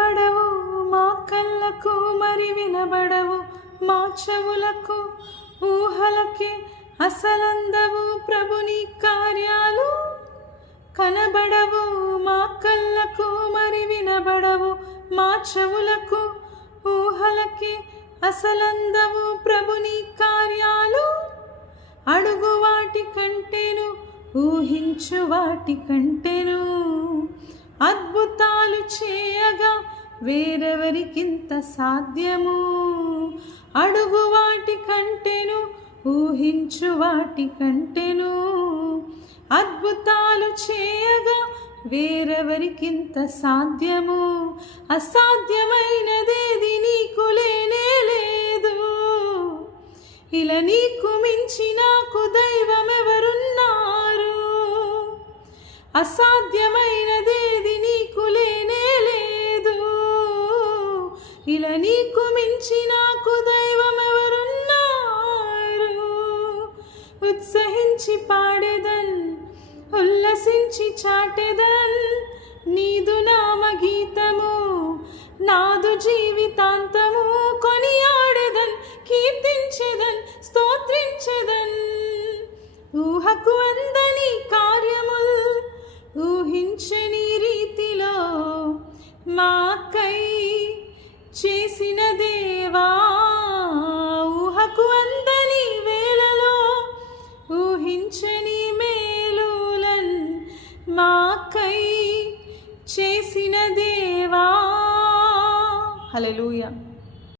కనబడవు మా కళ్ళకు, మరి వినబడవు మా చెవులకు, ఊహలకి అసలందవు ప్రభుని కార్యాలు. కనబడవు మా కళ్ళకు, మరి వినబడవు మా చెవులకు, ఊహలకి అసలందవు ప్రభుని కార్యాలు. అడుగు వాటి కంటేను, ఊహించు వాటి కంటేను, అద్భుతాలు చేయగా వేరెవరికింత సాధ్యము. అడుగు వాటి కంటేను, ఊహించు వాటి కంటేను, అద్భుతాలు చేయగా వేరెవరికింత సాధ్యము. అసాధ్యమైనదేది నీకు లేనే లేదు, ఇలా నీకు మించి నాకు దైవమెవరున్నారు. అసాధ్యమైనదేది నీకు లేనే లేదు, ఇలా నీకు మించి నాకు దైవమెవరున్నారు. ఉత్సహించి పాడేదన్, ఉల్లసించి చాటెదన్ నీదు నామ గీతము. నాదు జీవితాంతము కొనియాడెదన్, కీర్తించెదన్, స్తోత్రించెదన్. ఊహకు అందని కార్యముల్ ఊహించని రీతిలో మాకై చేసిన దేవా. ఊహకు అందని వేళలో ఊహించని మేలులన్ మాకై చేసిన దేవా. హల్లెలూయా.